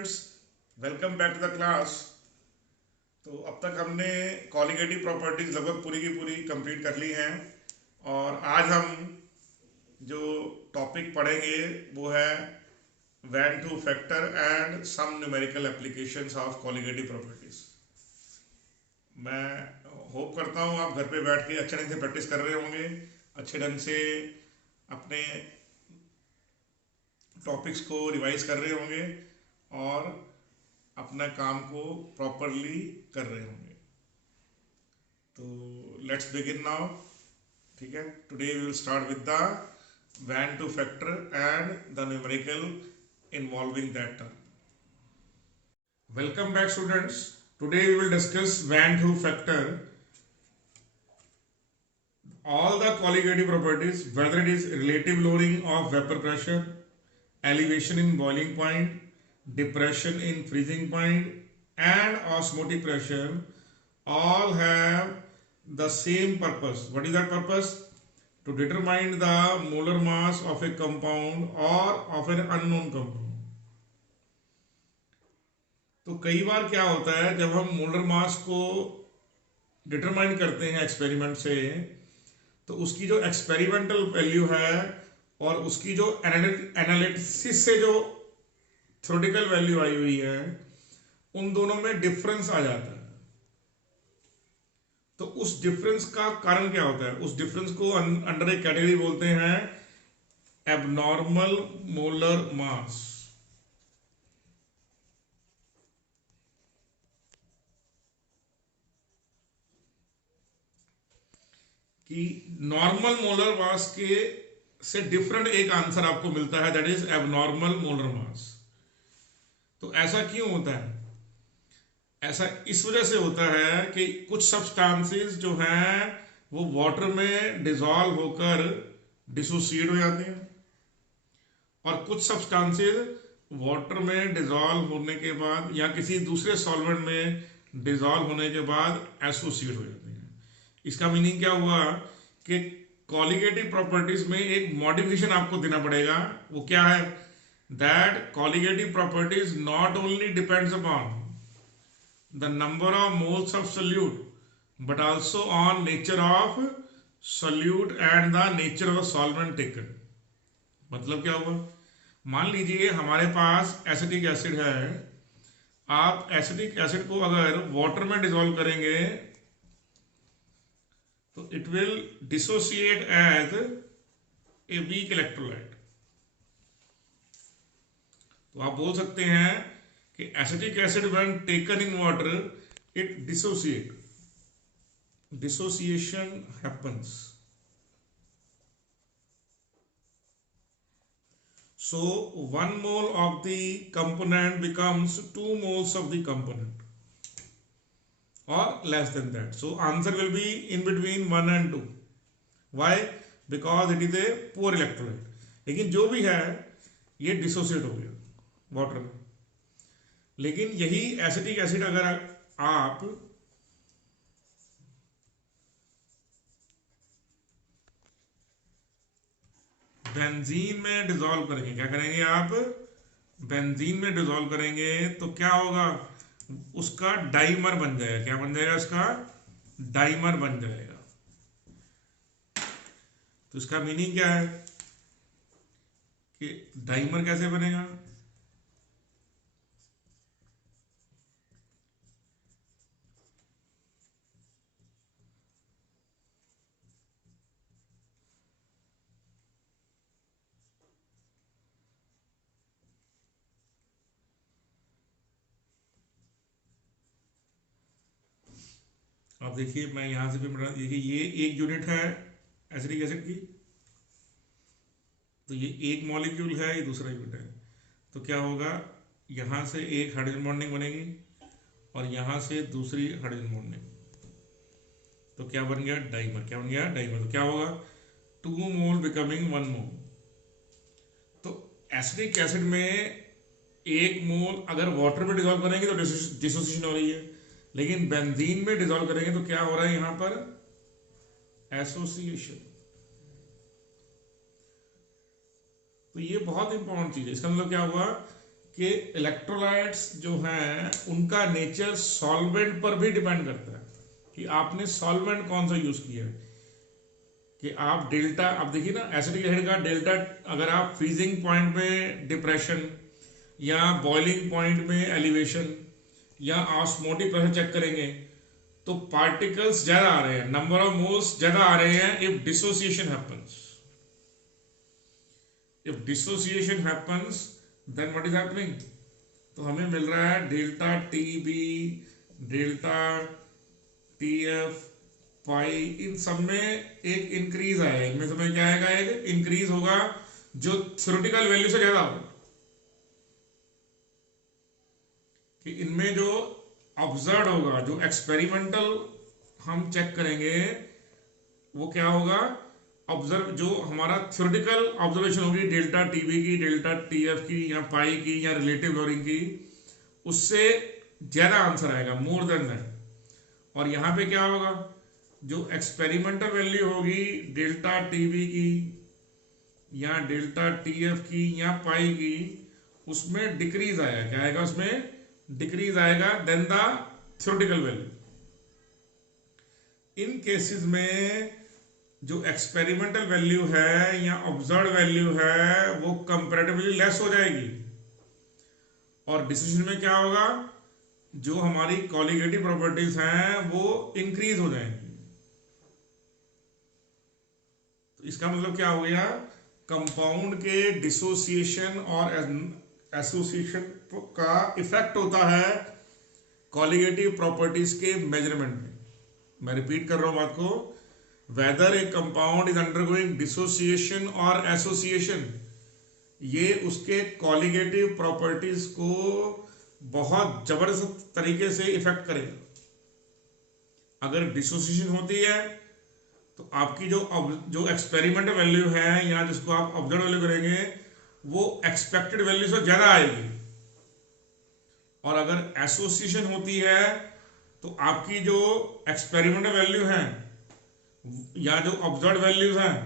Students, welcome back to the class. तो अब तक हमने कॉलिगेटिव प्रॉपर्टीज लगभग पूरी की पूरी कंप्लीट कर ली हैं और आज हम जो टॉपिक पढ़ेंगे वो है van't factor and some numerical applications of colligative properties. मैं होप करता हूँ आप घर पे बैठ के अच्छे ढंग से प्रैक्टिस कर रहे होंगे, अच्छे ढंग से अपने टॉपिक्स को रिवाइज कर रहे होंगे और अपना काम को प्रॉपरली कर रहे होंगे। तो लेट्स बिगिन नाउ। ठीक है, today we will start with the van't factor and the numerical involving that term. Welcome back students, today we will discuss van't factor all the colligative properties, whether it is relative lowering of vapor pressure, elevation in boiling point, depression in freezing point, and osmotic pressure, all have the same purpose. What is that purpose? To determine the molar mass of a compound or of an unknown compound. तो कई बार क्या होता है, जब हम molar mass को determine करते हैं एक्सपेरिमेंट से, तो उसकी जो एक्सपेरिमेंटल वैल्यू है और उसकी जो एनालिसिस से जो थ्योरेटिकल वैल्यू आई हुई है, उन दोनों में डिफरेंस आ जाता है। तो उस डिफरेंस का कारण क्या होता है? उस डिफरेंस को अंडर एक कैटेगरी बोलते हैं एबनॉर्मल मोलर मास। कि नॉर्मल मोलर मास के से डिफरेंट एक आंसर आपको मिलता है, that is abnormal molar mass. तो ऐसा क्यों होता है? ऐसा इस वजह से होता है कि कुछ सब्सटेंसेस जो हैं वो वाटर में डिसॉल्व होकर डिसोसिएट हो जाते हैं और कुछ सब्सटेंसेस वाटर में डिसॉल्व होने के बाद या किसी दूसरे सॉल्वेंट में डिसॉल्व होने के बाद एसोसिएट हो जाते हैं। इसका मीनिंग क्या हुआ कि कॉलिगेटिव प्रॉपर्टीज में एक मॉडिफिकेशन आपको देना पड़ेगा। वो क्या है? That colligative properties not only depends upon the number of moles of solute but also on nature of solute and the nature of solvent taken। मतलब क्या हुआ? मान लीजिए हमारे पास एसिटिक एसिड है। आप एसिटिक एसिड को अगर वाटर में डिसॉल्व करेंगे तो it will dissociate as a weak electrolyte. तो आप बोल सकते हैं कि acetic acid when taken in water it dissociation happens. So 1 mole of the component becomes 2 moles of the component or less than that. So answer will be in between 1 and 2. Why? Because it is a poor electrolyte। लेकिन जो भी है ये dissociate हो गया water में। लेकिन यही एसिटिक एसिड अगर आप बेंजीन में डिसॉल्व करेंगे, क्या करेंगे आप? बेंजीन में डिसॉल्व करेंगे तो क्या होगा? उसका डाइमर बन जाएगा। क्या बन जाएगा? उसका डाइमर बन जाएगा। तो इसका मीनिंग क्या है कि डाइमर कैसे बनेगा? आप देखिए, मैं यहां से भी देखिए, ये एक यूनिट है एसिटिक एसिड की, तो ये एक मॉलिक्यूल है, ये दूसरा यूनिट है। तो क्या होगा? यहां से एक हाइड्रोजन बॉन्डिंग बनेगी और यहां से दूसरी हाइड्रोजन बॉन्डिंग। तो क्या बन गया? डाइमर। क्या बन गया? डाइमर। तो क्या होगा? 2 मोल बिकमिंग 1 मोल। तो एसिटिक एसिड में 1 मोल अगर वाटर में डिसॉल्व करेंगे तो डिसोसिएशन हो रही है, लेकिन बेंजीन में डिसॉल्व करेंगे तो क्या हो रहा है यहां पर? एसोसिएशन। तो ये बहुत इंपॉर्टेंट चीज है। इसका मतलब क्या हुआ कि इलेक्ट्रोलाइट्स जो हैं उनका नेचर सॉल्वेंट पर भी डिपेंड करता है कि आपने सॉल्वेंट कौन सा यूज किया है। कि आप डेल्टा, आप देखिए ना एसिडिक हेड का डेल्टा, अगर आप फ्रीजिंग पॉइंट में डिप्रेशन या बॉइलिंग पॉइंट में एलिवेशन या ऑस्मोटिक प्रेशर चेक करेंगे तो पार्टिकल्स ज्यादा आ रहे हैं, नंबर ऑफ मोल्स ज्यादा आ रहे हैं if dissociation happens. If dissociation happens then what is happening, तो हमें मिल रहा है delta T B, delta T F, pi, इन सब में एक इंक्रीज आएगा। इनमें समय क्या आएगा, एक इंक्रीज होगा जो थ्योरेटिकल वैल्यू से ज्यादा होगा। कि इनमें जो ऑब्जर्व होगा, जो एक्सपेरिमेंटल हम चेक करेंगे वो क्या होगा, ऑब्जर्व जो हमारा थ्योरेटिकल ऑब्जर्वेशन होगी डेल्टा टीबी की, डेल्टा टीएफ की या पाई की या रिलेटिव लोअरिंग की, उससे ज्यादा आंसर आएगा, मोर देन दैट। और यहां पे क्या होगा, जो एक्सपेरिमेंटल वैल्यू होगी डेल्टा टीबी की या डेल्टा टीएफ की या पाई की, उसमें डिक्रीज आएगा। क्या आएगा, उसमें डिक्रीज आएगा then the theoretical value. In cases में जो एक्सपेरिमेंटल वैल्यू है या ऑब्जर्व वैल्यू है वो कंपैरेटिवली लेस हो जाएगी, और डिसीजन में क्या होगा, जो हमारी कॉलिगेटिव प्रॉपर्टीज हैं वो इंक्रीज हो जाएंगी। तो इसका मतलब क्या हो गया, कंपाउंड के डिसोसिएशन और एसोसिएशन का इफेक्ट होता है कॉलिगेटिव प्रॉपर्टीज के मेजरमेंट में। मैं रिपीट कर रहा हूं बात को, whether a compound is undergoing dissociation और एसोसिएशन, ये उसके कॉलिगेटिव प्रॉपर्टीज को बहुत जबरदस्त तरीके से इफेक्ट करेगा। अगर डिसोसिएशन होती है तो आपकी जो एक्सपेरिमेंटल वैल्यू है या जिसको आप ऑब्जर्व वैल्यू करेंगे वो एक्सपेक्टेड वैल्यू से ज्यादा आएगी, और अगर एसोसिएशन होती है तो आपकी जो एक्सपेरिमेंटल वैल्यू है या जो ऑब्जर्व वैल्यूज हैं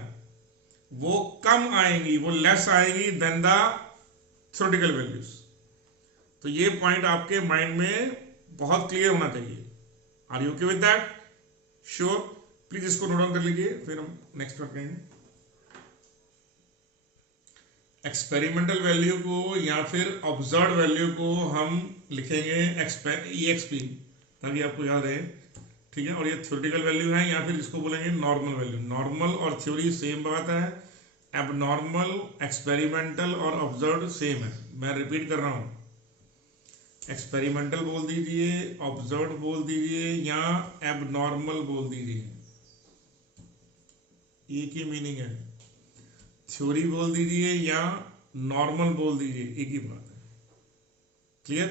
वो कम आएंगी, वो लेस आएंगी देन द थ्योरेटिकल वैल्यूज। तो ये पॉइंट आपके माइंड में बहुत क्लियर होना चाहिए। Are you okay with that? Sure, please इसको नोट डाउन कर लीजिए, फिर हम नेक्स्ट बात करेंगे। एक्सपेरिमेंटल वैल्यू को या फिर ऑब्जर्व वैल्यू को हम लिखेंगे EXP, ताकि आपको याद रहे, ठीक है। और ये थ्योरेटिकल वैल्यू है या फिर इसको बोलेंगे नॉर्मल वैल्यू। नॉर्मल और थ्योरी सेम बात है, एबनॉर्मल, एक्सपेरिमेंटल और ऑब्जर्व सेम है। मैं रिपीट कर रहा हूं, एक्सपेरिमेंटल बोल दीजिए, ऑब्जर्व बोल दीजिए या एबनॉर्मल बोल दीजिए, एक ही मीनिंग है। थ्योरी बोल दीजिए या नॉर्मल बोल दीजिए, एक ही बात है। क्लियर?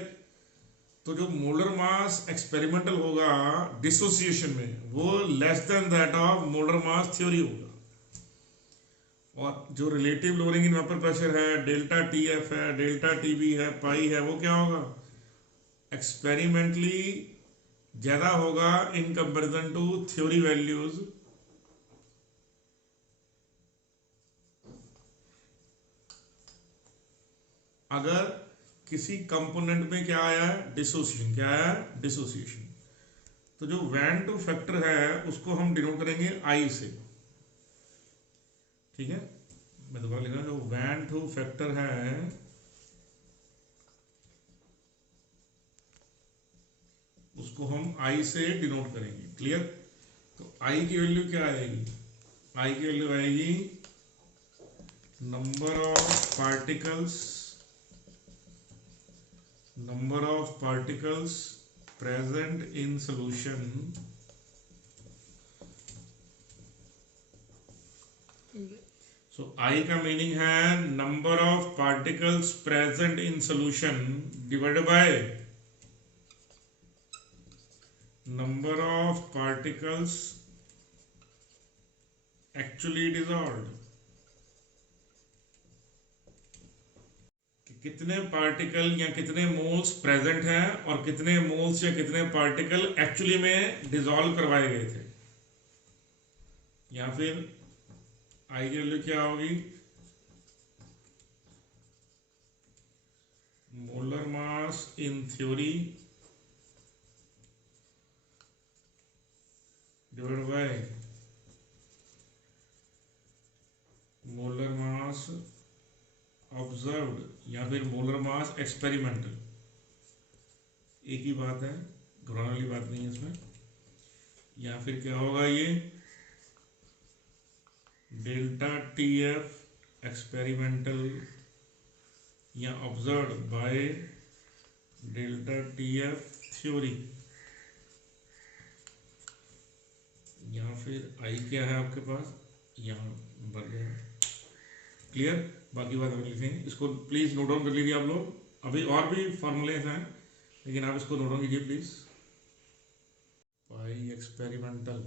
तो जो मोलर मास एक्सपेरिमेंटल होगा डिसोसिएशन में वो less than that of molar mass theory होगा। और जो relative lowering in vapour pressure है, डेल्टा TF है, डेल्टा TB है, पाई है, वो क्या होगा, एक्सपेरिमेंटली ज्यादा होगा in comparison to theory values. अगर किसी कंपोनेंट में क्या आया है, डिसोसिएशन, क्या आया है, डिसोसिएशन, तो जो वैन टू फैक्टर है उसको हम डिनोट करेंगे I से, ठीक है। मैं दोबारा लिख रहा हूं, जो वैन टू फैक्टर है उसको हम I से डिनोट करेंगे। क्लियर? तो I की वैल्यू क्या आएगी, I की वैल्यू आएगी number of particles present in solution, so I का मीनिंग है number of particles present in solution divided by number of particles actually dissolved. कितने पार्टिकल या कितने मोल्स प्रेजेंट हैं और कितने मोल्स या कितने पार्टिकल एक्चुअली में डिसॉल्व करवाए गए थे। या फिर आई की वैल्यू क्या होगी, molar mass in theory divide by molar mass observed या फिर मोलर मास एक्सपेरिमेंटल, एक ही बात है, घबराने वाली बात नहीं है इसमें। या फिर क्या होगा ये डेल्टा टी एफ एक्सपेरिमेंटल या observed by delta T F theory, या फिर आई क्या है आपके पास यहाँ भर गया। क्लियर, बाकी बात हम लिखेंगे, इसको प्लीज नोट डाउन कर लीजिए आप लोग। अभी और भी फॉर्मूले हैं लेकिन आप इसको नोट डाउन कीजिए please. Pi experimental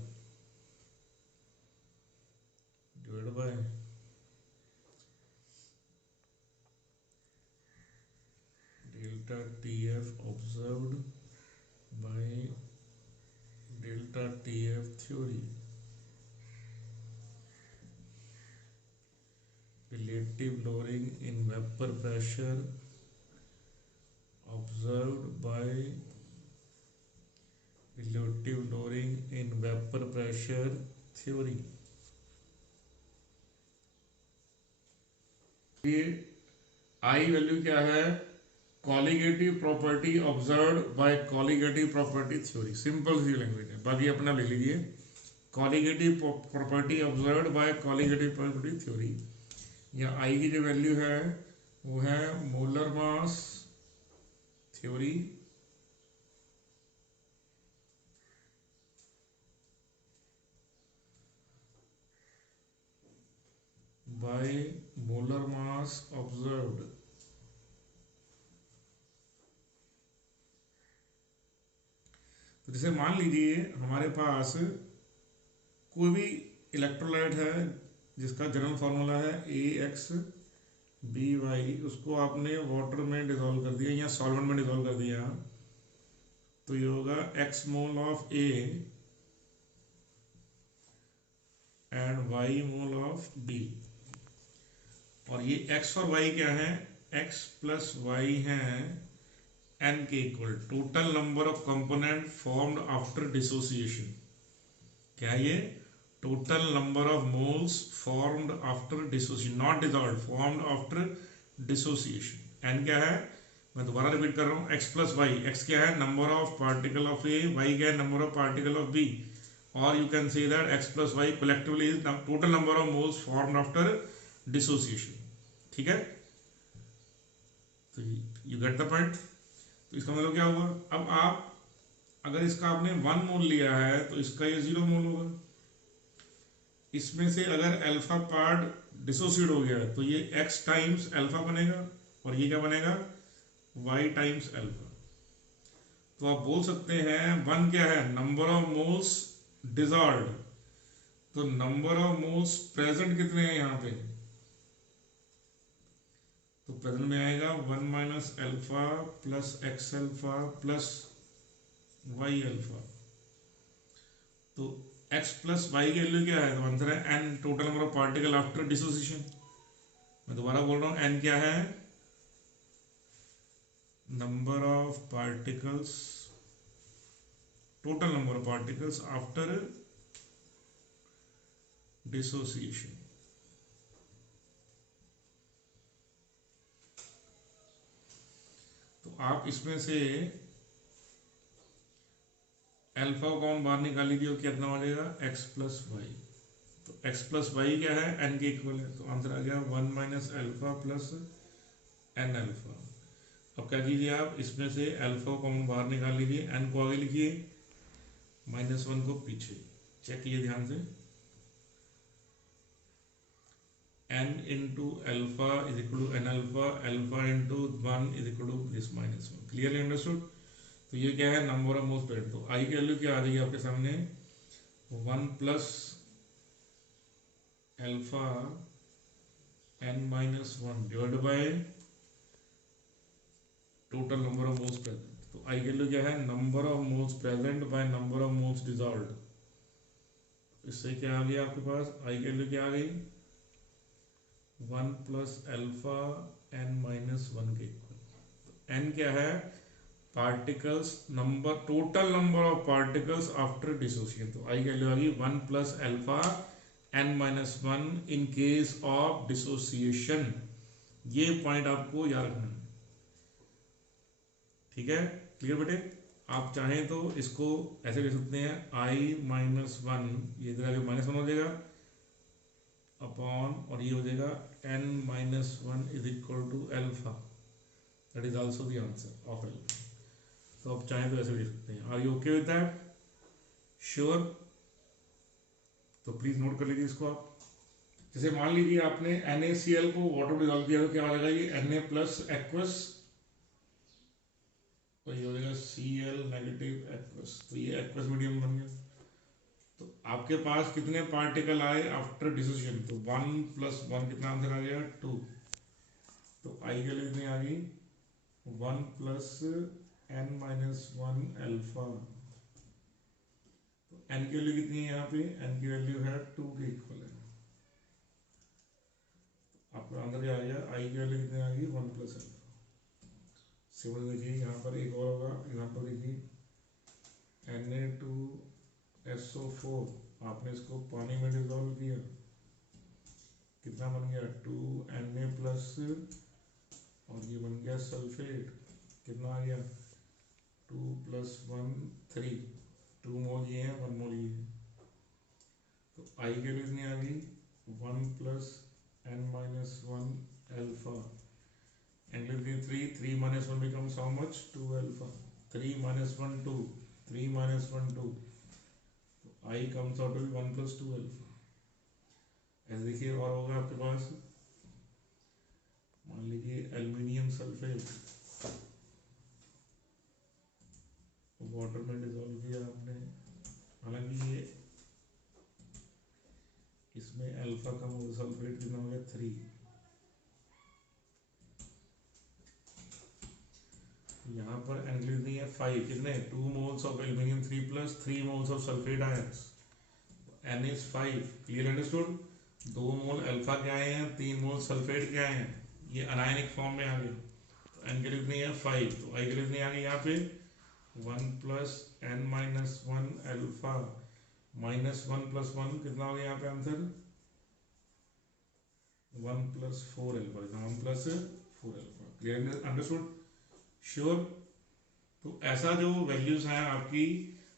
divide by delta T F observed by delta T F theory, relative lowering in vapor pressure observed by relative lowering in vapor pressure theory। ये आई वैल्यू क्या है, colligative property observed by colligative property theory, simple सी language है, बाकी अपना ले लीजिए। Colligative property observed by colligative property theory, या आई की जो वैल्यू है वो है molar mass theory by molar mass observed. तो जैसे मान लीजिए हमारे पास कोई भी इलेक्ट्रोलाइट है जिसका जनरल फॉर्मूला है ए एक्स बी वाई, उसको आपने वाटर में डिसॉल्व कर दिया या सॉल्वेंट में डिसॉल्व कर दिया, तो ये होगा x mole of A and y mole of B. और ये x और y क्या है, x प्लस वाई है n के equal, total number of component formed after dissociation. क्या ये total number of moles formed after dissociation, not dissolved, formed after dissociation. n क्या है, मैं दोबारा रिपीट कर रहा हूँ, x प्लस वाई, x क्या है number of particle of A, y क्या है number of particle of b, और you can say that x plus y collectively is total number of moles formed after dissociation. ठीक है, तो you get the point. तो इसका मतलब क्या होगा, अब आप अगर इसका आपने 1 मोल लिया है तो इसका ये 0 मोल होगा। इसमें से अगर अल्फा पार्ट डिसोसिएट हो गया तो ये x टाइम्स अल्फा बनेगा और ये क्या बनेगा y टाइम्स अल्फा। तो आप बोल सकते हैं 1 क्या है नंबर ऑफ मोल्स डिसॉल्व्ड, तो नंबर ऑफ मोल्स प्रेजेंट कितने हैं यहाँ पे, तो प्रेजेंट में आएगा 1 minus alpha plus x alpha plus y alpha. तो x प्लस वाई की वैल्यू क्या है, तो आंसर है n, total number of particle after dissociation. मैं दोबारा बोल रहा हूं n क्या है, number of particles, total number of particles after dissociation. तो आप इसमें से अल्फा को कौन बाहर निकाल लीजिए, कितना हो जाएगा x प्लस वाई। तो x प्लस वाई क्या है n के इक्वल है, तो आंसर आ गया 1 minus alpha plus n alpha. अब क्या कीजिए आप इसमें से अल्फा को कॉमन बाहर निकाल लीजिए, n को आगे लिखिए, -1 को पीछे, चेक कीजिए ध्यान से, n into alpha is equal to n alpha, alpha into 1 is equal to this -1। Clearly understood. तो ये क्या है नंबर ऑफ मोल्स प्रेजेंट। तो आई की वैल्यू क्या आ जाएगी आपके सामने 1 plus alpha n minus 1 divide by total number of moles present. तो आई की वैल्यू क्या है number of moles present by number of moles dissolved. इससे क्या आ गया आपके पास, आई की वैल्यू क्या आ गई 1 प्लस अल्फा n माइनस 1 के इक्वल। एन क्या है, particles number, total number of particles after dissociation. तो आई की वैल्यू आ गई 1 plus alpha n minus 1 in case of dissociation. ये पॉइंट आपको याद रखना है, ठीक है। क्लियर बेटे। आप चाहें तो इसको ऐसे लिख सकते हैं i माइनस 1, ये इधर आगे माइनस 1 हो जाएगा अपॉन, और ये हो जाएगा n minus 1 is equal to alpha, that is also the answer of alpha. तो आप चाहें तो ऐसे लिख सकते हैं। Are you okay with that? Sure? तो प्लीज नोट कर लीजिए इसको आप। जैसे मान लीजिए आपने NaCl को वाटर डिजॉल्व किया तो क्या हो जाएगा, ये Na प्लस एक्वस, तो ये हो जाएगा Cl नेगेटिव एक्वस, तो ये एक्वस मीडियम बन गया। तो आपके पास कितने पार्टिकल आए आफ्टर डिसोसिएशन, तो 1 प्लस 1 कितना आंसर आ गया 2। तो आई के लिए कितनी आ गई 1 प्लस n माइनस 1 एल्फा। तो n की वैल्यू कितनी है, यहाँ पे n की वैल्यू है 2 के इक्वल है। आपका आंसर क्या आ गया, आई की वैल्यू कितनी आ गई 1 प्लस एल्फा। सिंपल देखिए, यहाँ पर एक और होगा एग्जाम्पल देखिए, Na2SO4, आपने इसको पानी में डिजोल्व किया, कितना बन गया 2Na प्लस, और ये बन गया सल्फेट, कितना आ गया 2 प्लस 1 3, 2 मोल ये है 1 मोल ये है। तो आई के लिए कितनी आ गई 1 plus n minus 1 alpha, and 3 minus 1 becomes how much 2 alpha, 3 minus 1 2, 3 minus 1 2, तो I comes out to be 1 plus 2 alpha। ऐसे देखिए और होगा आपके पास, मान लीजिए एल्यूमिनियम सल्फेट, वाटर में डिजोल्व किया आपने, हालांकि ये इसमें अल्फा का सल्फेट कितना हो गया 3, यहाँ पर एंगल नहीं है 5, कितने 2 moles of aluminium 3 plus 3 moles of sulphate ions, n is 5। Clear understood. 2 mole alpha के आए हैं, 3 मोल सल्फेट के आए हैं, ये अनायनिक फॉर्म में आ गए, तो n की कितनी है 5, तो i की कितनी आ गई यहाँ पे 1 plus n minus 1 alpha minus 1 plus 1 कितना हो गया यहाँ पे answer 1 plus 4 alpha, 1 plus 4 alpha. Clear understood? Sure. तो ऐसा जो वैल्यूज हैं आपकी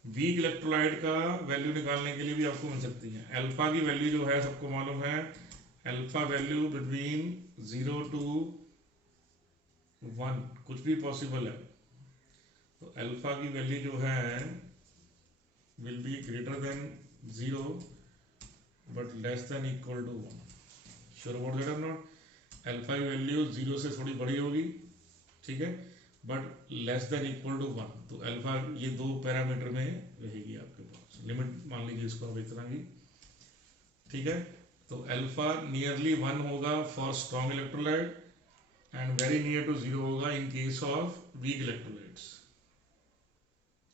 वीक इलेक्ट्रोलाइट का वैल्यू निकालने के लिए भी आपको मिल सकती है। अल्फा की वैल्यू जो है सबको मालूम है, अल्फा वैल्यू बिटवीन 0 to 1 कुछ भी पॉसिबल है, तो अल्फा की वैल्यू जो है will be greater than 0 but less than equal to 1। Sure about that और नॉट? अल्फा की वैल्यू 0 से थोड़ी बड़ी होगी, ठीक है, but less than equal to 1, तो अल्फा ये 2 पैरामीटर में रहेगी आपके पास, लिमिट मान लीजिए इसको आप इस तरह की, ठीक है। तो अल्फा नियरली 1 होगा for strong electrolyte and very near to 0 होगा in case of weak electrolytes.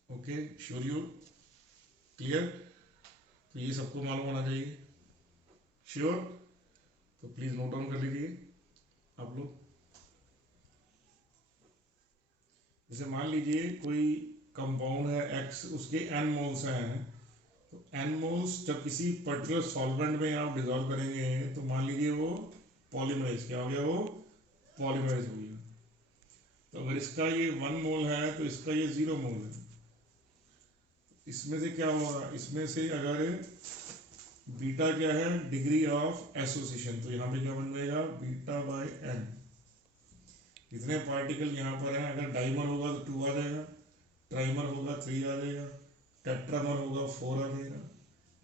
Okay, sure you clear? तो ये सबको मालूम होना चाहिए। श्योर? तो प्लीज नोट डाउन कर लीजिए आप लोग। जैसे मान लीजिए कोई कंपाउंड है X, उसके n मोल्स हैं, तो n मोल्स जब किसी पर्टिकुलर सॉल्वेंट में आप डिजोल्व करेंगे तो मान लीजिए वो पॉलीमराइज, क्या हो गया, वो पॉलीमराइज हो गया। तो अगर इसका ये 1 मोल है तो इसका ये 0 मोल है, इसमें से क्या होगा, इसमें से अगर बीटा क्या है डिग्री ऑफ एसोसिएशन, तो यहाँ पे क्या बन जाएगा बीटा बाय n। कितने पार्टिकल यहाँ पर हैं, अगर डाइमर होगा तो 2 आ जाएगा, ट्राइमर होगा 3 आ जाएगा, टेट्रामर होगा 4 आ जाएगा,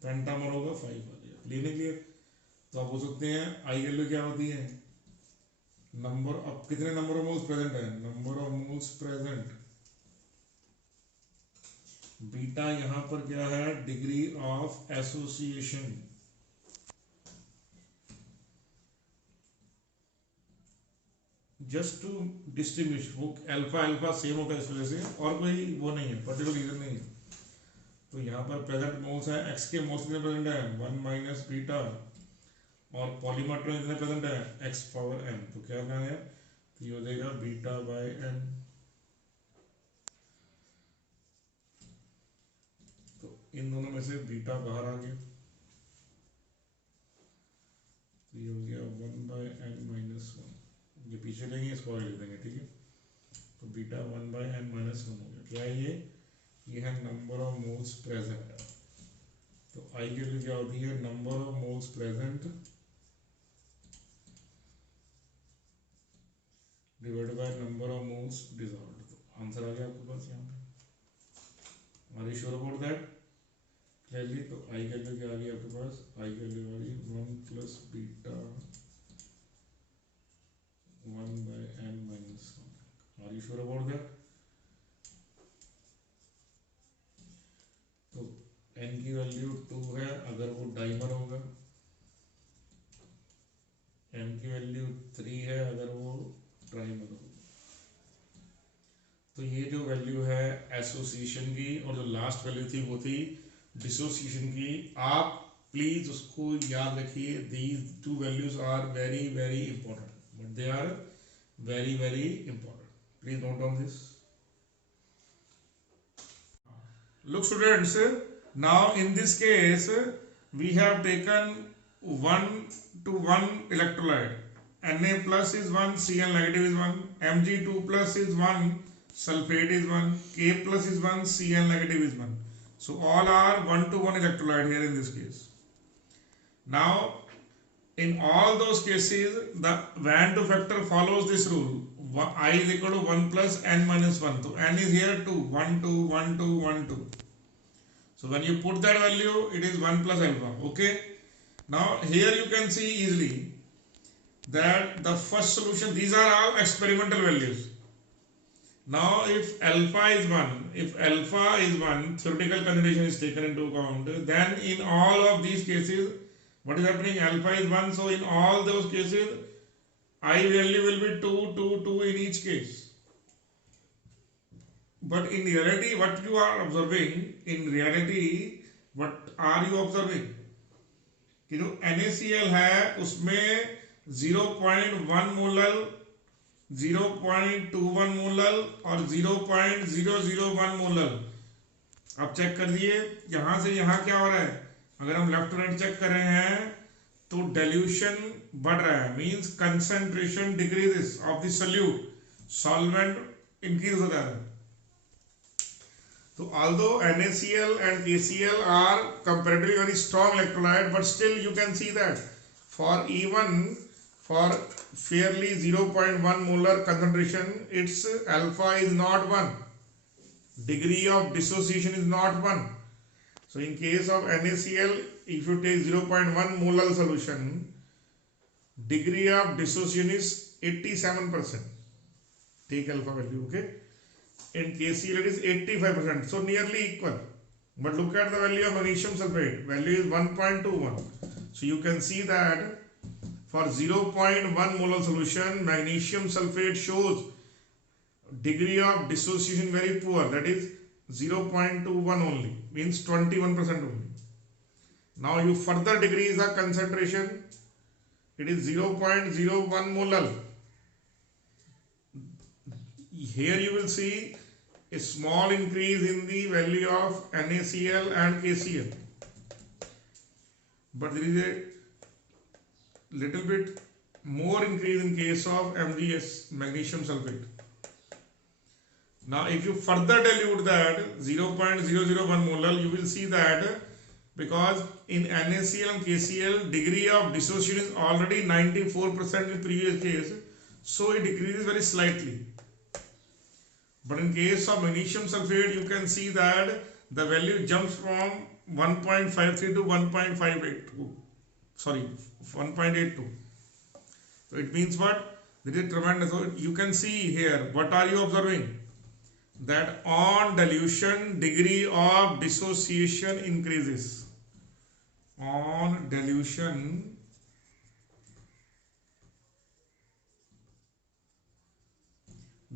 पेंटामर होगा 5 आ जाएगा। क्लियर नहीं क्लियर? तो आप बोल सकते हैं आई वैल्यू क्या होती है, नंबर ऑफ, कितने नंबर ऑफ मोल्स प्रेजेंट है, number of moles present, beta यहाँ पर क्या है degree of association, just to distinguish, वो अल्फा अल्फा सेम होगा इस वजह से, और कोई वो नहीं है, पर्टिकुलर रीजन नहीं है। तो यहाँ पर प्रेजेंट मोल्स है, एक्स के मोल्स कितने प्रेजेंट है 1 माइनस बीटा, और पॉलीमर में कितने प्रेजेंट है x पावर n, तो क्या कहना है, तो ये हो जाएगा बीटा बाय n। इन दोनों में से बीटा बाहर आ गया, तो ये हो गया 1/n-1। ये पीछे लेंगे, इसको आगे लिख देंगे, ठीक है। तो बीटा 1/n-1 हो गया। क्या है ये है नंबर ऑफ मोल्स प्रेजेंट। तो आई की वैल्यू क्या होती है, number of moles present divided by number of moles dissolved. तो आंसर आ गया आपके पास यहाँ पे। Are you sure about that clearly? तो आई की वैल्यू क्या आ गई आपके पास, आई की वैल्यू आ गई 1 plus beta 1/n-1। Are you sure about that? तो n की वैल्यू 2 है अगर वो डाइमर होगा, n की वैल्यू 3 है अगर वो ट्राइमर होगा। तो ये जो वैल्यू है एसोसिएशन की, और जो लास्ट वैल्यू थी वो थी डिसोसिएशन की। आप प्लीज उसको याद रखिए, these two values are very very important, but they are very very important. Please note down this. Look students, now in this case we have taken 1 to 1 electrolyte. Na plus is 1, Cl negative is 1, Mg2 plus is 1, sulfate is 1, K plus is 1, Cl negative is 1. So all are 1 to 1 electrolyte here in this case. Now in all those cases the van to factor follows this rule. I is equal to 1 plus n minus 1. So n is here 2, 1 2 1 2 1 2. So when you put that value, it is 1 plus alpha. Okay. Now here you can see easily that the first solution, these are all experimental values. Now if alpha is 1, theoretical consideration is taken into account, then in all of these cases, what is happening? Alpha is 1. So in all those cases, I value will be 2 2 2 in each case. But in reality, what you are observing, what are you observing? कि जो NaCl है उसमें 0.1 molal, 0.21 molal और 0.001 molal आप check कर दिए। यहां से यहां क्या हो रहा है, अगर हम लेफ्ट राइट चेक कर रहे हैं तो डाइल्यूशन बढ़ रहा है, means concentration decreases of the solute, solvent increase हो रहा है। So although NaCl and KCl are comparatively very strong electrolyte, but still you can see that for even for fairly 0.1 molar concentration, its alpha is not 1, degree of dissociation is not 1. So in case of NaCl, if you take 0.1 molar solution, degree of dissociation is 87%. Take alpha value, okay? In KCl it is 85%, so nearly equal. But look at the value of magnesium sulfate, value is 1.21. So you can see that for 0.1 molar solution, magnesium sulfate shows degree of dissociation very poor, that is 0.21 only, means 21% only. Now you further decrease the concentration, it is 0.01 molar. Here you will see a small increase in the value of NaCl and KCl, but there is a little bit more increase in case of MgS, magnesium sulfate. Now if you further dilute that 0.001 molar, you will see that because in NaCl and KCl degree of dissociation is already 94% in previous case, so it decreases very slightly. But in case of magnesium sulfate, you can see that the value jumps from 1.53 to 1.582. Sorry, 1.82. So it means what? This is tremendous. So you can see here, what are you observing? That on dilution, degree of dissociation increases. On dilution,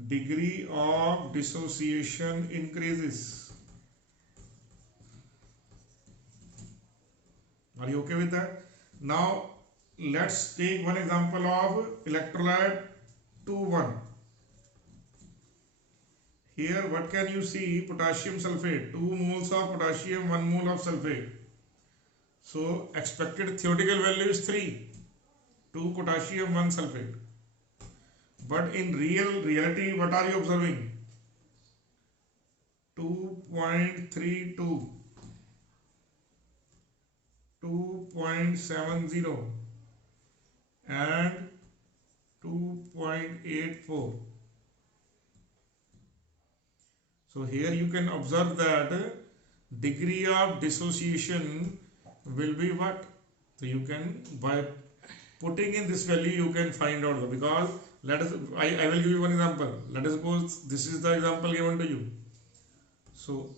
degree of dissociation increases. Are you okay with that? Now let's take one example of electrolyte 2,1. here what can you see? Potassium sulfate, 2 moles of potassium, 1 mole of sulfate. So expected theoretical value is 3, 2 potassium, 1 sulfate. But in reality, what are you observing? 2.32, 2.70 and 2.84. So here you can observe that degree of dissociation will be what? So you can, by putting in this value, you can find out, because let us, I will give you one example. Let us suppose this is the example given to you. So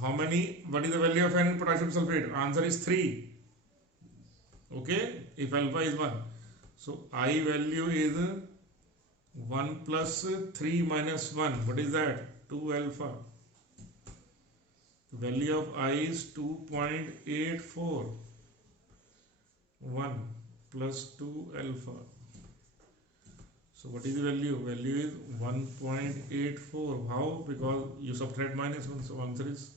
how many, what is the value of N in potassium sulfate? Answer is 3. Okay, if alpha is 1. So I value is 1 plus 3 minus 1. What is that? 2 alpha. The value of I is 2.84. 1 plus 2 alpha. So what is the value? Value is 1.84. How? Because you subtract minus 1. So answer is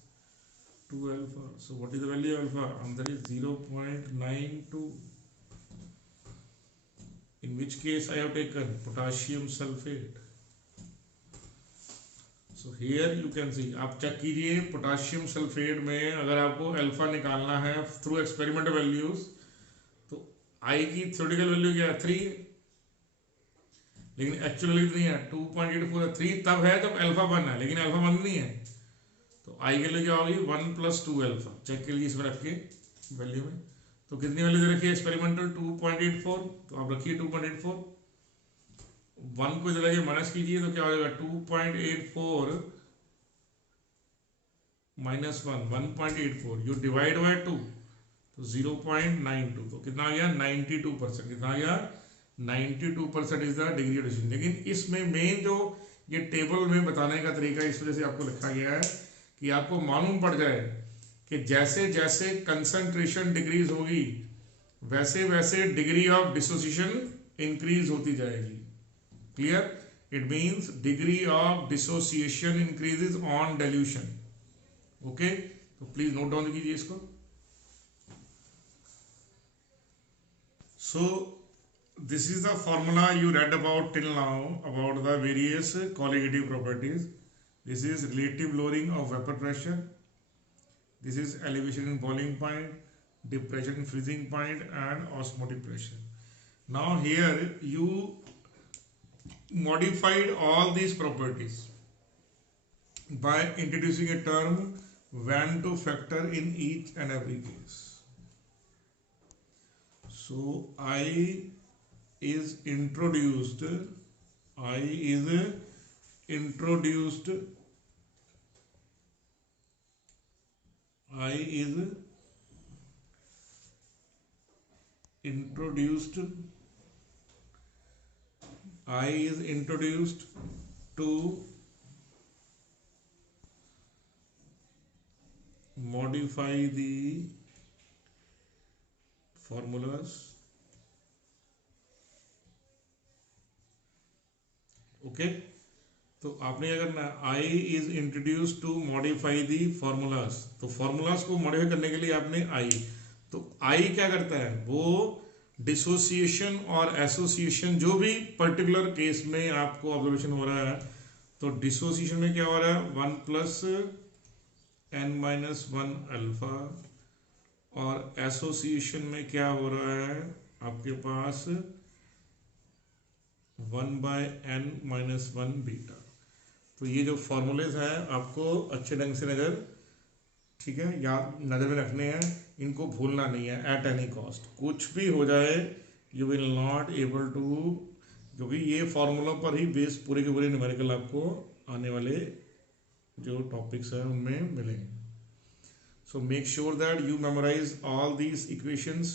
2 alpha. So what is the value of alpha? Answer is 0.92. In which case I have taken potassium sulfate. So here you can see, आप check कीजिए potassium sulphate में अगर आपको alpha निकालना है through experimental values, तो i की theoretical value क्या है? 3, लेकिन एक्चुअल वैल्यू नहीं है 2.84 है। 3 तब है जब अल्फा 1 है, लेकिन अल्फा 1 नहीं है, तो आई की वैल्यू क्या होगी? 1 प्लस 2 अल्फा। चेक कर लीजिए इसमें रख के वैल्यू में, तो कितनी वैल्यू दे रखी है एक्सपेरिमेंटल? 2.84, तो आप रखिए 2.84, 1 को इधर लगे माइनस कीजिए तो क्या हो जाएगा? 2.84 माइनस 1, 1.84, यू डिवाइड बाय 2, तो 0.92, तो कितना आ गया? 92%। कितना आ गया? 92% is the degree of dissociation. लेकिन इसमें मेन जो ये टेबल में बताने का तरीका इस वजह से आपको लिखा गया है कि आपको मालूम पड़ जाए कि जैसे जैसे कंसंट्रेशन डिक्रीज होगी वैसे वैसे डिग्री ऑफ डिसोसिएशन इंक्रीज होती जाएगी। Clear? It means degree of dissociation increases on dilution. Okay? तो please note down कीजिए इसको. So this is the formula you read about till now about the various colligative properties. This is relative lowering of vapor pressure. This is elevation in boiling point, depression in freezing point, and osmotic pressure. Now here you modified all these properties by introducing a term Van 2 factor in each and every case. So I is introduced to modify the formulas. Okay, तो आपने अगर ना I is introduced to modify the formulas, तो formulas को modify करने के लिए आपने I, तो I क्या करता है? वो डिसोसिएशन और एसोसिएशन जो भी पर्टिकुलर केस में आपको ऑब्जर्वेशन हो रहा है, तो डिसोसिएशन में क्या हो रहा है? 1 प्लस n-1 अल्फा, और एसोसिएशन में क्या हो रहा है आपके पास? 1/n-1 beta. तो ये जो फॉर्मूलेज हैं आपको अच्छे ढंग से नज़र, ठीक है, याद नज़र में रखने हैं, इनको भूलना नहीं है एट एनी कॉस्ट। कुछ भी हो जाए you will not able to, क्योंकि ये फॉर्मूला पर ही बेस पूरे के पूरे न्यूमेरिकल आपको आने वाले जो टॉपिक्स हैं उनमें मिलेंगे। So make sure that you memorize all these equations,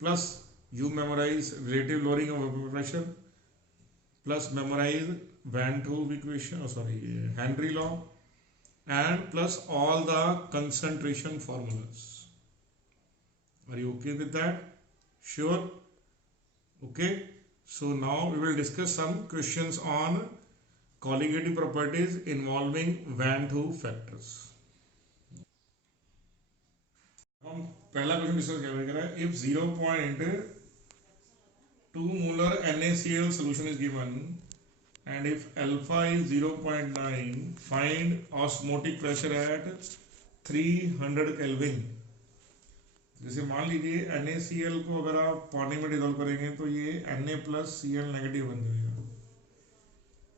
plus you memorize relative lowering of vapor pressure, plus memorize Van 't Hooft equation, Henry law, and plus all the concentration formulas. Are you okay with that? Sure? Okay. So now we will discuss some questions on colligative properties involving van 2 factors. हम पहला question discuss कर रहे हैं, if 0.2 molar NaCl solution is given and if alpha is 0.9, find osmotic pressure at 300 Kelvin. जैसे मान लीजिए NaCl को अगर आप पानी में डिजोल्व करेंगे तो ये Na+Cl नेगेटिव बन जाएगा।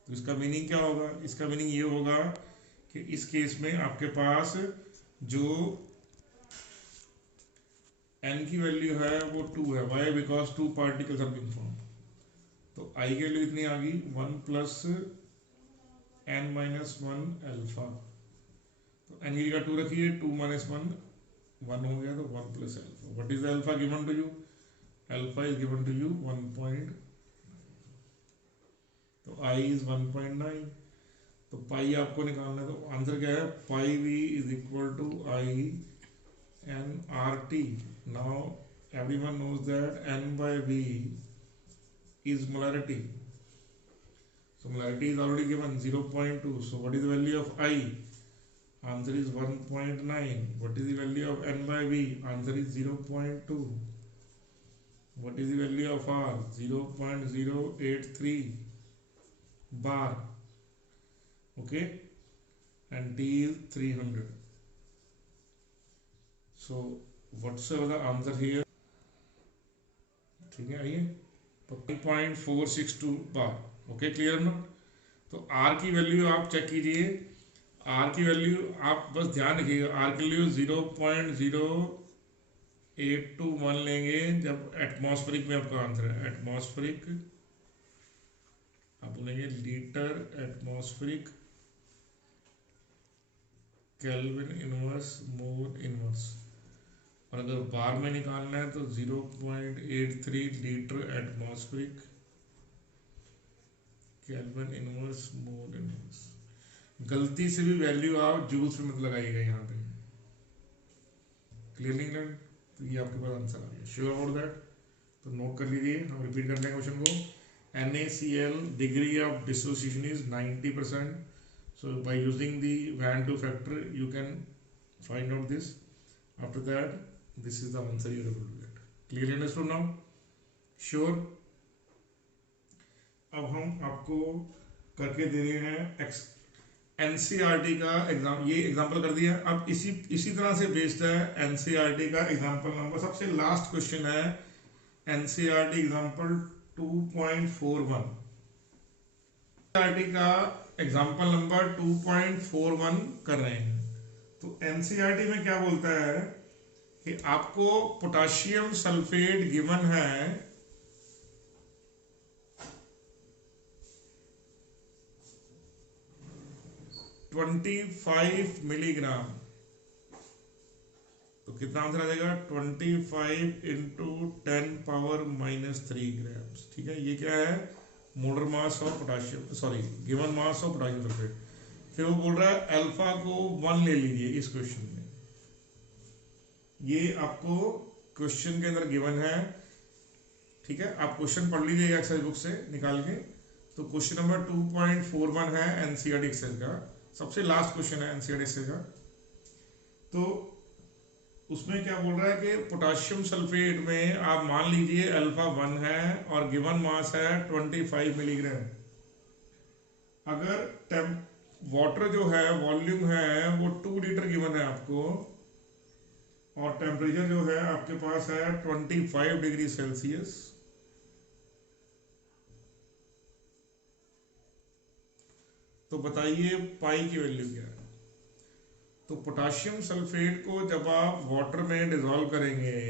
तो इसका मीनिंग क्या होगा? इसका मीनिंग ये होगा कि इस केस में आपके पास जो n की वैल्यू है वो 2 है। Why? Because 2 particles are being form. तो i की वैल्यू कितनी आ गई? 1 + n-1 अल्फा। तो n की जगह 2 रखिए, 2 - 1 1 हो गया, तो 1 + alpha. What is alpha given to you? Alpha is given to you 1. तो i इज 1.9। तो पाई आपको निकालना है, तो आंसर क्या है? Pi v is equal to i n/RT. Now everyone knows that n/v is molarity. So molarity is already given 0.2. So what is the value of I? Answer is 1.9. What is the value of n/v? Answer is 0.2. What is the value of R? 0.083 bar. Okay, and T is 300. So what's the answer here? ठीक है, आइए, तो 0.462 बार। Okay, clear ना? तो R की value आप check कीजिए। R की वैल्यू आप बस ध्यान रखिएगा, R की वैल्यू 0.0821 लेंगे जब एटमॉस्फेरिक में आपका आंसर है। एटमॉस्फेरिक आप बोलेंगे litre atmospheric kelvin inverse mole inverse. और अगर बार में निकालना है तो 0.83 litre atmospheric kelvin inverse mole inverse. गलती से भी वैल्यू आप जूल्स में मत लगाइएगा यहाँ पे। क्लियर नहीं लर्न? तो ये आपके पास आंसर आ गया। Sure about that? तो नोट कर लीजिए, हम रिपीट करते हैं क्वेश्चन को। NaCl degree of dissociation is 90%. So by using the van 2 factor you can find out this. After that this is the answer you are able to get. Clearly understood now? Sure. अब हम आपको करके दे रहे हैं NCERT का exam. ये example कर दिया। अब इसी तरह से बेस्ड है NCERT का एग्जांपल नंबर, सबसे लास्ट क्वेश्चन है NCERT एग्जांपल 2.41। NCERT का एग्जांपल नंबर 2.41 कर रहे हैं। तो NCERT में क्या बोलता है कि आपको पोटाशियम सल्फेट गिवन है 25 मिलीग्राम। तो कितना आंसर आ जाएगा? 25 × 10⁻³ ग्राम्स। ठीक है, ये क्या है? Molar mass of potassium, sorry given mass of potassium sulphate. फिर वो बोल रहा है अल्फा को 1 ले लीजिए इस क्वेश्चन में। ये आपको क्वेश्चन के अंदर गिवन है। ठीक है, आप क्वेश्चन पढ़ लीजिएगा एक्सरसाइज बुक से निकाल के। तो क्वेश्चन नंबर 2.41 है NCERT एक्सरसाइज का, सबसे लास्ट क्वेश्चन है NCERT एक्सरसाइज का। तो उसमें क्या बोल रहा है कि पोटाशियम सल्फेट में आप मान लीजिए अल्फा 1 है और गिवन मास है 25 मिलीग्राम। अगर वाटर जो है वॉल्यूम है वो 2 लीटर गिवन है आपको, और टेम्परेचर जो है आपके पास है 25 डिग्री सेल्सियस। तो बताइए पाई की वैल्यू क्या है? तो पोटाशियम सल्फेट को जब आप वाटर में डिसॉल्व करेंगे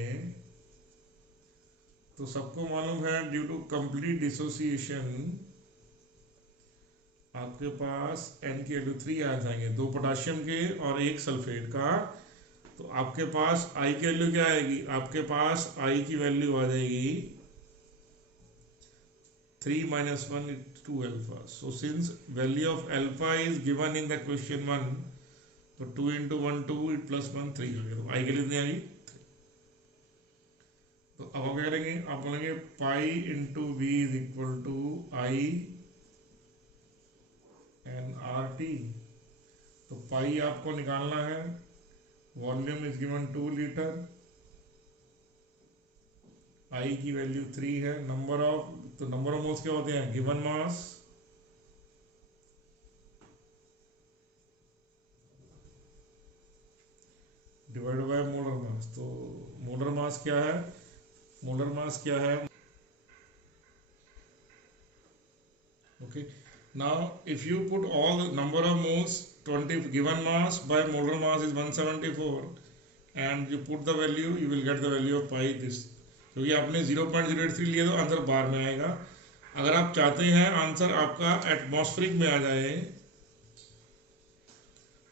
तो सबको मालूम है ड्यू टू कंप्लीट डिसोसिएशन आपके पास n की वैल्यू 3 आ जाएंगे, 2 पोटाशियम के और 1 सल्फेट का। तो आपके पास I की वैल्यू क्या आएगी? आपके पास I की वैल्यू आ जाएगी 3 - 1 = 2 alpha. So since value of alpha is given in the question 1, तो 2 × 1 2 +1 3 हो गया। तो I के लिए कितनी आ गई? 3। तो अब क्या करेंगे? आप बोलेंगे पाई × V = I nRT। तो पाई आपको निकालना है, वॉल्यूम इज गिवन 2 लीटर, आई की वैल्यू 3 है, नंबर ऑफ मोल्स क्या होते हैं, given mass divide by molar मास। तो मोलर मास क्या है, okay, now if you put all the number of moles 20 given mass by molar mass is 174 and you put the value, you will get the value of pi this, क्योंकि आपने 0.083 लिया तो answer बार में आएगा। अगर आप चाहते हैं आंसर आपका एटमॉस्फेरिक में आ जाए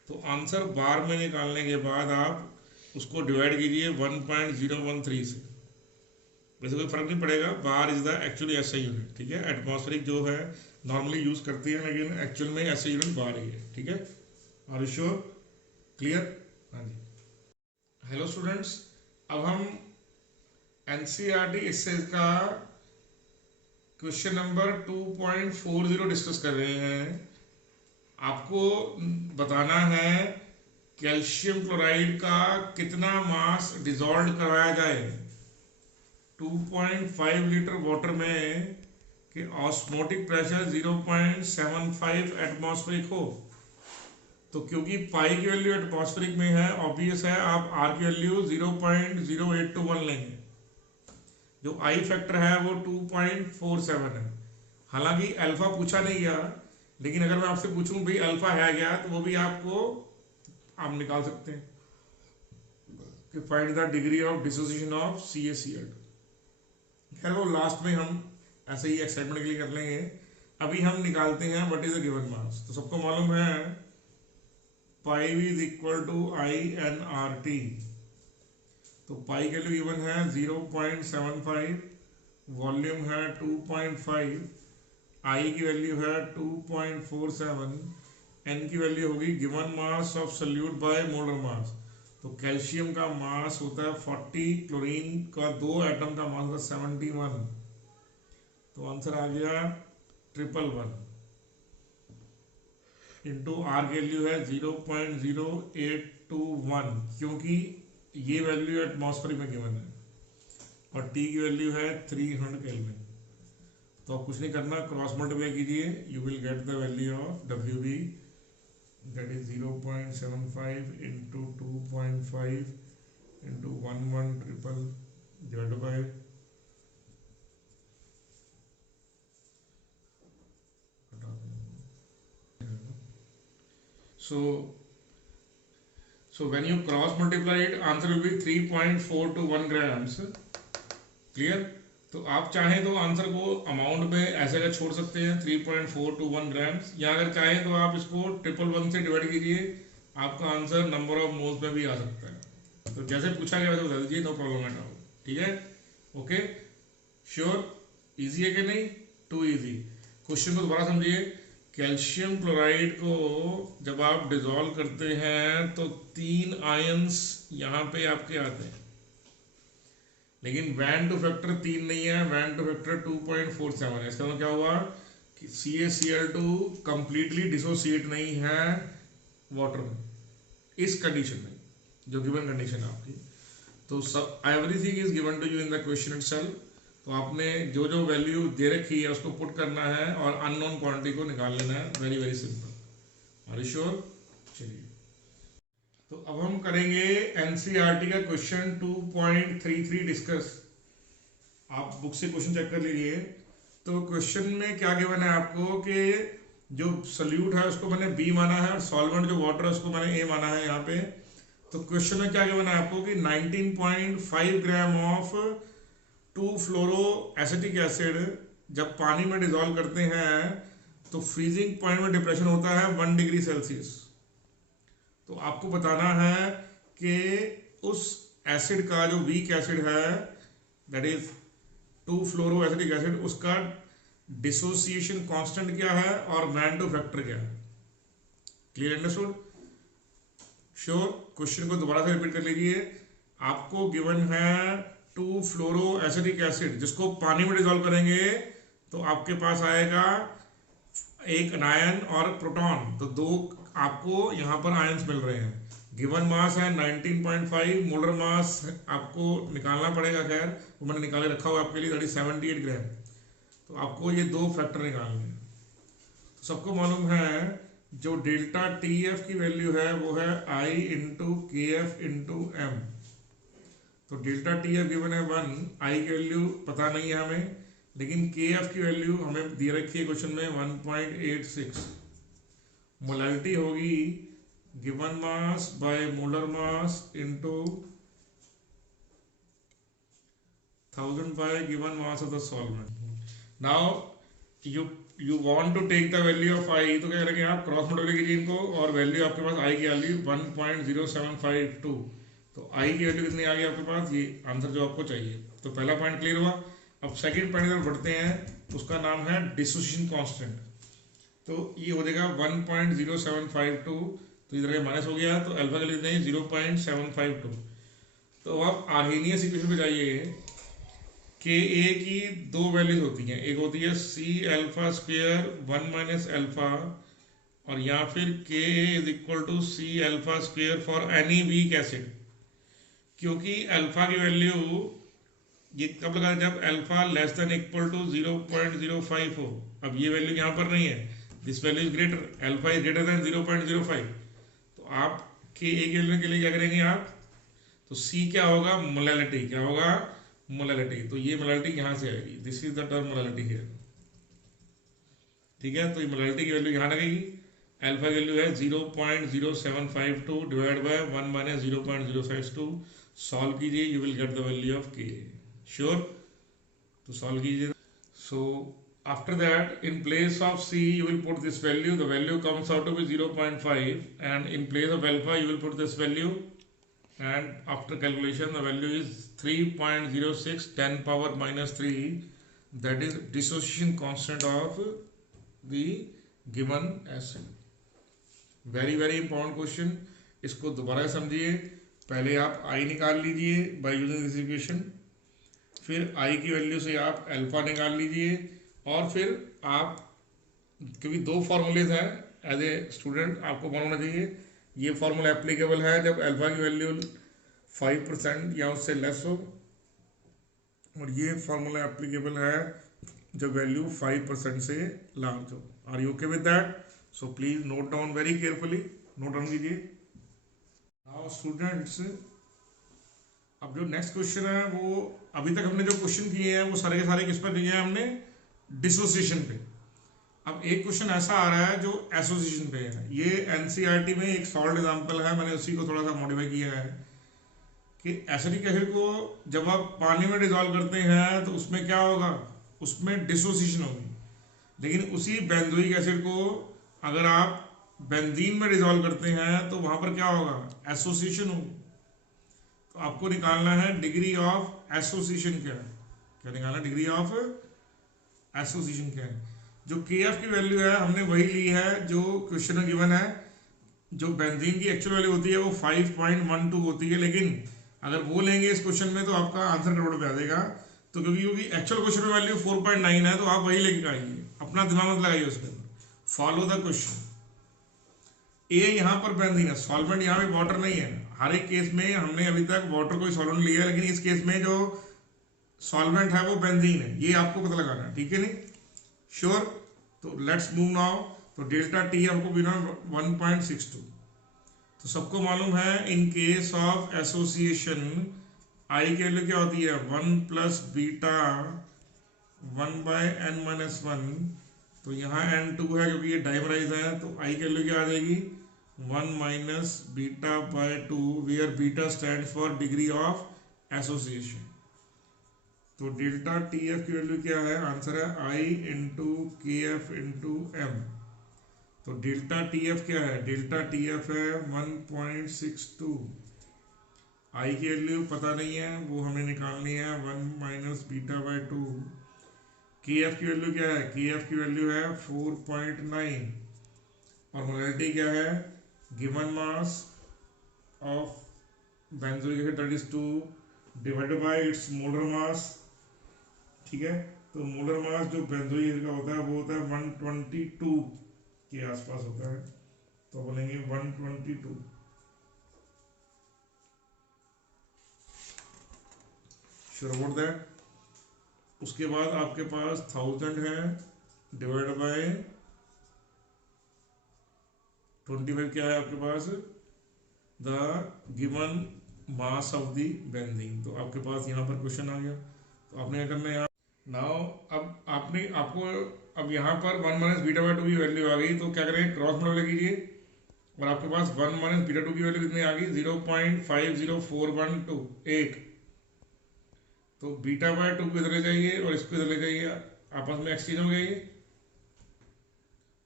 तो आंसर बार में निकालने के बाद आप उसको डिवाइड कीजिए 1.013 से, वैसे कोई फर्क नहीं पड़ेगा, bar is the actually SI unit, ठीक है। एटमॉस्फेरिक जो है नॉर्मली यूज करती है लेकिन एक्चुअल में एसआई यूनिट बार ही है, ठीक है। Are you sure, clear? हाँ जी। हेलो स्टूडेंट्स, अब हम एनसीईआरटी एक्सरसाइज का क्वेश्चन नंबर 2.40 डिस्कस कर रहे हैं। आपको बताना है कैल्शियम क्लोराइड का कितना मास डिसॉल्व करवाया जाए 2.5 लीटर वाटर में कि ऑस्मोटिक प्रेशर 0.75 एटमॉस्फेरिक हो। तो क्योंकि पाई की वैल्यू एटमॉस्फेरिक में है, ऑब्वियस है आप आर की वैल्यू 0.0821 लेंगे। जो आई फैक्टर है वो 2.47 है। हालांकि अल्फा पूछा नहीं गया, लेकिन अगर मैं आपसे पूछूं भाई अल्फा है क्या, तो वो भी आप निकाल सकते हैं कि find the degree of dissociation of CaCl2। खैर वो लास्ट में हम ऐसे ही एक्साइटमेंट के लिए कर लेंगे। अभी हम निकालते हैं what is the given mass. तो सबको मालूम है pi is equal to InRT। तो पाई के लिए गिवन है 0.75, वॉल्यूम है 2.5, आई की वैल्यू है 2.47, एन की वैल्यू होगी given mass of solute bye molar मास। तो कैल्शियम का मास होता है 40, क्लोरीन का 2 एटम का मास होता है 71। तो आंसर आ गया 111 इंटू आर की वैल्यू है 0.0821, क्योंकि ये वैल्यू एटमॉस्फेरिक में गिवन है, और टी की वैल्यू है 300 केल्विन। तो आप कुछ नहीं करना, क्रॉस मल्टीप्लाई कीजिए, you will get the value of WB, that is 0.75 into 2.5 into 11 divided by so when you cross multiply it, answer will be 3.421 grams, clear? तो आप चाहें तो आंसर को अमाउंट में ऐसे का छोड़ सकते हैं 3.421 ग्राम्स, या अगर चाहें तो आप इसको 111 से डिवाइड कीजिए, आपका आंसर नंबर ऑफ मोल्स में भी आ सकता है। तो जैसे पूछा गया वैसे बता दीजिए, नो प्रॉब्लम एट ऑल, ठीक है। Okay, sure? इजी है कि नहीं? To easy. क्वेश्चन को दोबारा समझिए। कैल्शियम क्लोराइड को जब आप डिसॉल्व करते हैं तो 3 आयंस यहाँ पे आपके आते हैं, लेकिन वैन टू फैक्टर 3 नहीं है, वैन टू फैक्टर 2.47 है। इसका मतलब क्या हुआ कि CaCl2 कंप्लीटली डिसोसिएट नहीं है वाटर में, इस कंडीशन में जो गिवन कंडीशन है आपकी। तो सब everything is given to you in the question itself. तो आपने जो जो वैल्यू दे रखी है उसको पुट करना है और अननोन क्वांटिटी को निकाल लेना है। Very very simple. Are you sure? चलिए, तो अब हम करेंगे एनसीईआरटी का क्वेश्चन 2.33 डिस्कस। आप बुक से क्वेश्चन चेक कर लीजिए। तो क्वेश्चन में क्या गिवन है आपको कि जो सल्यूट है उसको मैंने B माना है और सॉल्वेंट जो वाटर है उसको मैंने A माना है यहाँ पे। तो क्वेश्चन में क्या गिवन है आपको कि 19.5 ग्राम ऑफ 2-फ्लोरो एसिटिक एसिड जब पानी में डिसॉल्व करते हैं तो फ्रीजिंग पॉइंट में डिप्रेशन होता है 1 डिग्री सेल्सियस। तो आपको बताना है कि उस एसिड का जो वीक एसिड है, दैट इज 2-फ्लोरो एसिटिक एसिड, उसका डिसोसिएशन कांस्टेंट क्या है और वैन टू फैक्टर क्या है। Clear, understood? श्योर? क्वेश्चन को दोबारा से रिपीट कर लीजिए। आपको गिवन है 2-फ्लोरो एसिटिक एसिड जिसको पानी में डिसॉल्व करेंगे तो आपके पास आएगा एक आयन और प्रोटॉन, तो दो आपको यहाँ पर आयंस मिल रहे हैं। गिवन मास है 19.5, मोलर मास आपको निकालना पड़ेगा, खैर वो मैंने निकाल के रखा हुआ आपके लिए, दैट इज 78 ग्राम। तो आपको ये दो फैक्टर निकालने हैं। तो सबको मालूम है जो डेल्टा टी एफ की वैल्यू है वो है i into K F into M. तो डेल्टा टी एफ गिवन है 1, आई की वैल्यू पता नहीं है हमें, लेकिन के एफ की वैल्यू हमें दे रखी है क्वेश्चन में 1.86। मोलैलिटी होगी given mass by molar mass into 1000 by given mass of the solvent. Now you want to take the value of I, तो क्या करेंगे आप क्रॉस मल्टीप्लाई कीजिए इनको, और वैल्यू आपके पास I की वैल्यू 1.0752, तो I की वैल्यू कितनी आ गई आपके पास, ये आंसर जो आपको चाहिए। तो पहला पॉइंट क्लियर हुआ। अब सेकंड पॉइंट की तरफ बढ़ते हैं, उसका नाम है डिसोसिएशन कांस्टेंट। तो ये हो जाएगा 1.0752, तो इधर माइनस हो गया, तो अल्फा का लिख दें 0.752। तो आप आर्हेनियस इक्वेशन पे जाइए, के ए की दो वैल्यूज होती हैं, एक होती है C alpha square 1 minus alpha, और या फिर K is equal to C alpha square for any weak acid. क्योंकि अल्फा की वैल्यू ये कब लगा, जब alpha less than equal to 0.05 हो। अब ये वैल्यू यहाँ पर नहीं है, this value is greater, alpha is greater than 0.05। तो आप के ए की वैल्यू के लिए क्या करेंगे आप, तो सी क्या होगा, मोलैलिटी, क्या होगा, मोलैलिटी। तो ये मोलैलिटी यहाँ से आएगी, this is the term molality here, ठीक है। तो ये मोलैलिटी की वैल्यू यहाँ लगेगी, अल्फा की वैल्यू है 0.0752 डिवाइड बाय 1 माइनस 0.052। सॉल्व कीजिए, you will get the value of K. Sure, तो सॉल्व कीजिए। So after that in place of C you will put this value, the value comes out to be 0.5, and in place of alpha you will put this value, and after calculation the value is 3.06 10 power minus 3, that is dissociation constant of the given acid. very very important question, इसको दोबारा समझिए। पहले आप I निकाल लीजिए by using this equation, फिर I की value से आप अल्फा निकाल लीजिए, और फिर आप, क्योंकि दो फॉर्मूलेज हैं एज ए स्टूडेंट आपको मालूम होना चाहिए, ये फॉर्मूला एप्लीकेबल है जब अल्फा की वैल्यू 5% या उससे लेस हो, और ये फॉर्मूला एप्लीकेबल है जब वैल्यू 5% से लार्ज हो। Are you okay with that? So please note down very carefully, note down कीजिए। नाउ स्टूडेंट्स, अब जो नेक्स्ट क्वेश्चन है वो, अभी तक हमने जो क्वेश्चन किए हैं वो सारे के सारे किस पर किए हैं हमने, डिसोसिएशन पे। अब एक क्वेश्चन ऐसा आ रहा है जो एसोसिएशन पे है, ये एनसीईआरटी में एक सॉल्ट एग्जांपल है, मैंने उसी को थोड़ा सा मॉडिफाई किया है कि एसिडिक एसिड को जब आप पानी में डिसॉल्व करते हैं तो उसमें क्या होगा, उसमें डिसोसिएशन होगी। लेकिन उसी बेंजोइक एसिड को अगर आप बेंजीन में डिसॉल्व करते हैं तो वहां पर क्या होगा, एसोसिएशन होगी। तो आपको निकालना है डिग्री ऑफ एसोसिएशन क्या है, क्या निकालना, डिग्री ऑफ एसोसिएशन क्या है। जो के एफ की वैल्यू है हमने वही ली है जो क्वेश्चन में गिवन है, जो बेंजीन की एक्चुअल वैल्यू होती है वो 5.12 होती है, लेकिन अगर वो लेंगे इस क्वेश्चन में तो आपका आंसर गड़बड़ पे आ जाएगा। तो क्योंकि एक्चुअल क्वेश्चन में वैल्यू 4.9 है, तो आप वही लेके आइए, अपना दिमाग मत लगाइए उसके अंदर, फॉलो द क्वेश्चन। ए यहाँ पर बेंजीन है, सॉल्वेंट यहाँ पे वाटर नहीं है। हर एक केस में हमने अभी तक वाटर को सॉल्वेंट लिया है, लेकिन इस केस में जो सॉल्वेंट है वो बेंजीन है, ये आपको पता लगाना है, ठीक है नहीं? श्योर। तो लेट्स मूव नाउ। तो डेल्टा टी आपको बिना 1.62। तो सबको मालूम है इन केस ऑफ एसोसिएशन आई की वैल्यू क्या होती है, 1 प्लस बीटा 1/n-1। तो यहाँ n2 है क्योंकि ये डाइमराइज है, तो आई की वैल्यू क्या आ जाएगी, 1 minus beta by 2, where beta stand for degree of association. तो डेल्टा टी एफ की वैल्यू क्या है, आंसर है i into K F into M. तो डेल्टा टी एफ क्या है, डेल्टा टी एफ है 1.62। आई की वैल्यू पता नहीं है, वो हमें निकालनी है 1 माइनस बीटा बाय 2। के एफ की वैल्यू क्या है, के एफ की वैल्यू है 4.9, और मोलैलिटी क्या है, given mass of benzoic acid that is 2 divided by it's molar mass, ठीक है। तो मोलर मास जो बेंजोइल का होता है वो होता है 122 के आसपास होता है, तो बोलेंगे 122। Sure about that. उसके बाद आपके पास 1000 है डिवाइड बाय 25 क्या है आपके पास, the given mass of the benzene. तो आपके पास यहाँ पर क्वेश्चन आ गया, तो आपने क्या करना है यहाँ नाउ, अब आपको अब यहाँ पर 1 माइनस बीटा बाय 2 की वैल्यू आ गई, तो क्या करेंगे क्रॉस मल्टीप्लाई कीजिए और आपके पास 1 माइनस बीटा 2 की वैल्यू कितनी आ गई 0.50412। तो बीटा बाय 2 को इधर ले जाइए और इसको इधर ले जाइए, आपस में एक्सचेंज हो गया ये,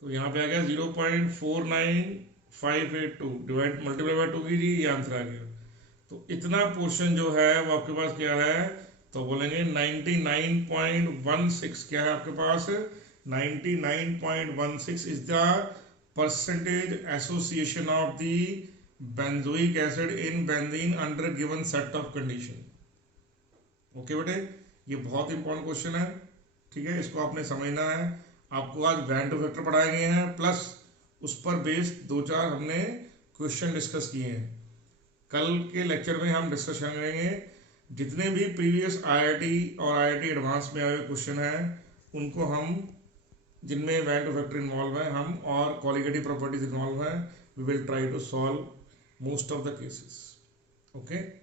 तो यहाँ पे आ गया 0.49582 डिवाइड मल्टीप्लाई बाय 2 कीजिए, ये आंसर आ गया। तो इतना पोर्शन जो है वो आपके पास क्या है, तो बोलेंगे 99.16 क्या है आपके पास, 99.16 is the percentage association of the benzoic acid in benzene under given set of condition. Okay बेटे, ये बहुत इंपॉर्टेंट क्वेश्चन है, ठीक है, इसको आपने समझना है। आपको आज वैन टू फैक्टर पढ़ाए गए हैं, प्लस उस पर बेस्ड 2-4 हमने क्वेश्चन डिस्कस किए हैं। कल के लेक्चर में हम डिस्कशन करेंगे जितने भी प्रीवियस आईआईटी और आईआईटी एडवांस में आए हुए क्वेश्चन हैं उनको हम, जिनमें वैन टू फैक्टर इन्वॉल्व है हम और कॉलिगेटिव प्रॉपर्टीज इन्वॉल्व है, we will try to solve most of the cases. Okay.